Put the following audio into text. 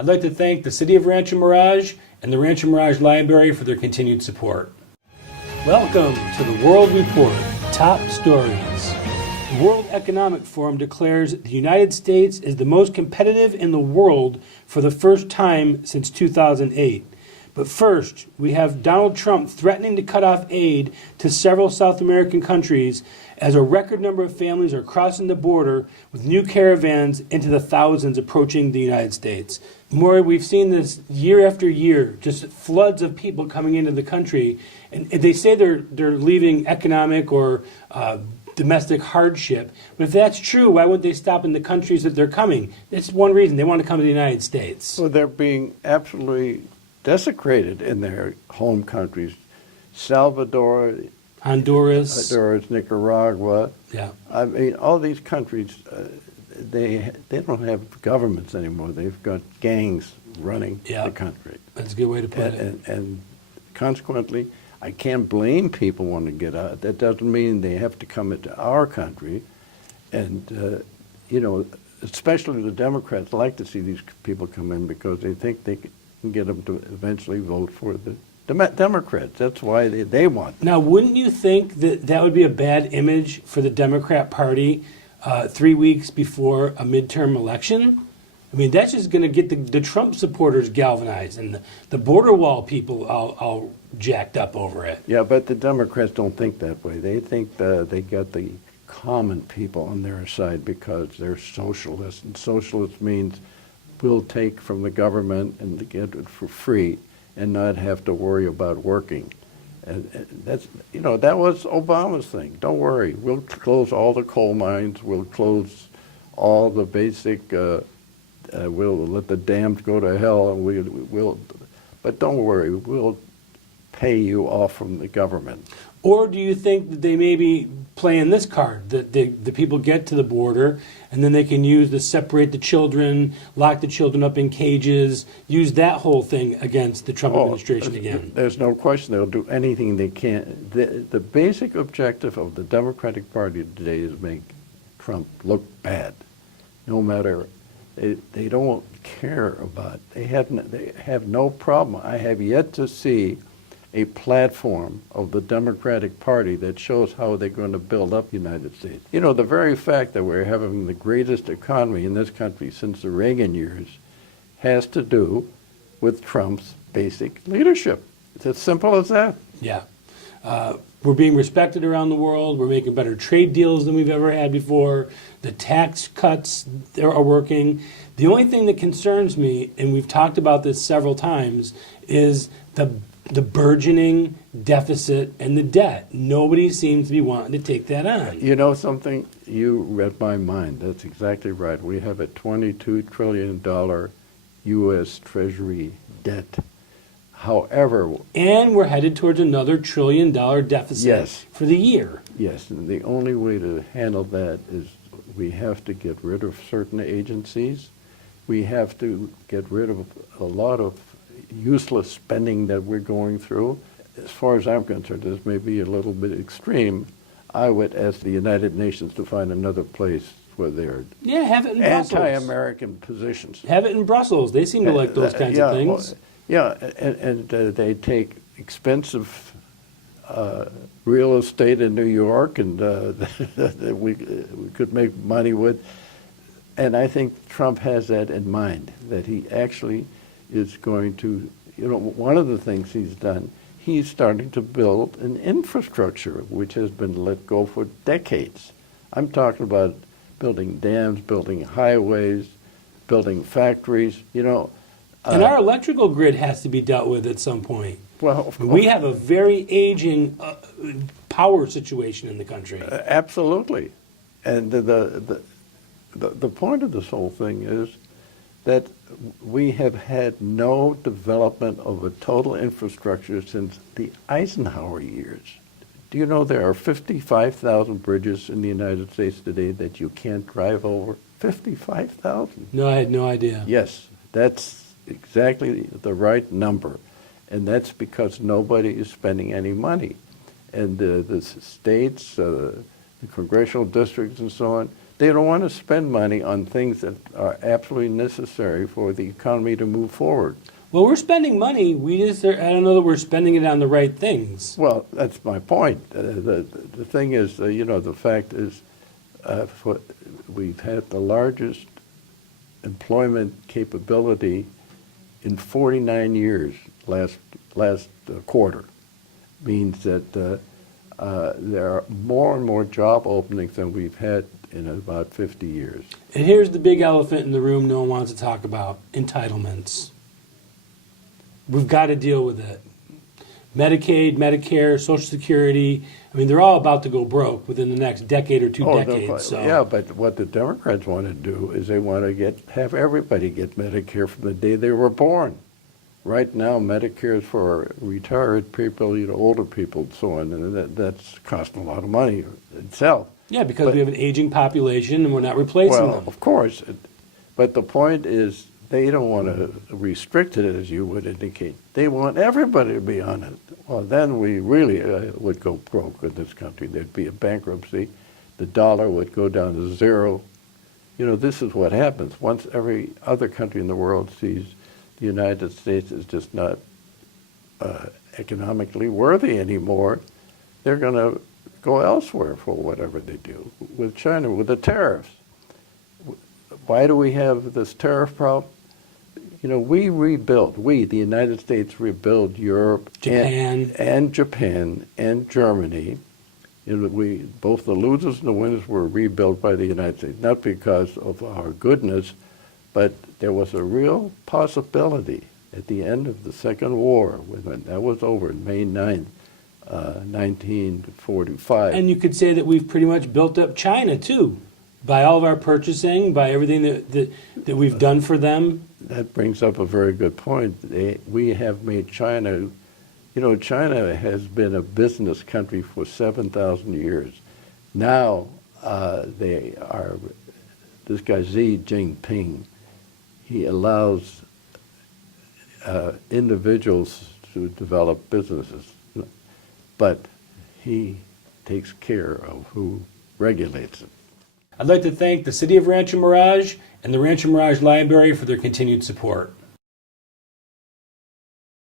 I'd like to thank the City of Rancho Mirage and the Rancho Mirage Library for their continued support. Welcome to the World Report, Top Stories. The World Economic Forum declares the United States is the most competitive in the world for the first time since 2008. But first, we have Donald Trump threatening to cut off aid to several South American countries as a record number of families are crossing the border with new caravans into the thousands approaching the United States. Maury, we've seen this year after year, just floods of people coming into the country, and they say they're leaving economic or domestic hardship. But if that's true, why wouldn't they stop in the countries that they're coming? It's one reason. They want to come to the United States. Well, they're being absolutely desecrated in their home countries. Salvador, Honduras, Nicaragua. Yeah. I mean, all these countries, they don't have governments anymore. They've got gangs running the country. That's a good way to put it. And consequently, I can't blame people wanting to get out. That doesn't mean they have to come into our country. And, especially the Democrats like to see these people come in because they think they can get them to eventually vote for the Democrats. That's why they want them. Now, wouldn't you think that that would be a bad image for the Democrat Party 3 weeks before a midterm election? I mean, that's just going to get the Trump supporters galvanized and the border wall people all jacked up over it. Yeah, but the Democrats don't think that way. They think they got the common people on their side because they're socialists, and socialist means we'll take from the government and get it for free and not have to worry about working. And that's, that was Obama's thing. Don't worry, we'll close all the coal mines, we'll close all the basic, we'll let the dams go to hell, and but don't worry, we'll pay you off from the government. Or do you think that they may be playing this card, that the people get to the border and then they can use to separate the children, lock the children up in cages, use that whole thing against the Trump administration again? There's no question they'll do anything they can. The basic objective of the Democratic Party today is make Trump look bad. No matter, they don't care about, they have no problem. I have yet to see a platform of the Democratic Party that shows how they're going to build up the United States. The very fact that we're having the greatest economy in this country since the Reagan years has to do with Trump's basic leadership. It's as simple as that. Yeah. We're being respected around the world. We're making better trade deals than we've ever had before. The tax cuts are working. The only thing that concerns me, and we've talked about this several times, is the burgeoning deficit and the debt. Nobody seems to be wanting to take that on. You know something? You read my mind. That's exactly right. We have a $22 trillion U.S. Treasury debt. However... And we're headed towards another $1 trillion deficit for the year. Yes, and the only way to handle that is we have to get rid of certain agencies. We have to get rid of a lot of useless spending that we're going through. As far as I'm concerned, this may be a little bit extreme. I would ask the United Nations to find another place where they're have it in Brussels. Anti-American positions. Have it in Brussels. They seem to like those kinds of things. And they take expensive real estate in New York, and that we could make money with. And I think Trump has that in mind, that he actually is going to, one of the things he's done, he's starting to build an infrastructure which has been let go for decades. I'm talking about building dams, building highways, building factories, And our electrical grid has to be dealt with at some point. Well, we have a very aging power situation in the country. Absolutely. And the point of this whole thing is that we have had no development of a total infrastructure since the Eisenhower years. Do you know there are 55,000 bridges in the United States today that you can't drive over? 55,000. No, I had no idea. Yes, that's exactly the right number. And that's because nobody is spending any money. And the states, the congressional districts and so on, They don't want to spend money on things that are absolutely necessary for the economy to move forward. Well, we're spending money. I don't know that we're spending it on the right things. Well, that's my point. The thing is, the fact is, we've had the largest employment capability in 49 years last quarter. Means that there are more and more job openings than we've had in about 50 years. And here's the big elephant in the room no one wants to talk about: entitlements. We've got to deal with it. Medicaid, Medicare, Social Security, I mean, they're all about to go broke within the next decade or two decades. So. Yeah, but what the Democrats want to do is they want to have everybody get Medicare from the day they were born. Right now, Medicare is for retired people, older people and so on, and that's costing a lot of money itself. Yeah, because we have an aging population and we're not replacing them. Well, of course. But the point is, they don't want to restrict it, as you would indicate. They want everybody to be on it. Well, then we really would go broke in this country. There'd be a bankruptcy. The dollar would go down to zero. This is what happens. Once every other country in the world sees the United States is just not economically worthy anymore, they're going to go elsewhere for whatever they do. With China, with the tariffs. Why do we have this tariff problem? We, the United States, rebuilt Europe, Japan, and Japan and Germany. Both the losers and the winners were rebuilt by the United States, not because of our goodness, but there was a real possibility at the end of the Second War, when that was over, May 9th, 1945. And you could say that we've pretty much built up China, too, by all of our purchasing, by everything that we've done for them. That brings up a very good point. We have made China, China has been a business country for 7,000 years. Now this guy Xi Jinping, he allows individuals to develop businesses, but he takes care of who regulates it. I'd like to thank the City of Rancho Mirage and the Rancho Mirage Library for their continued support.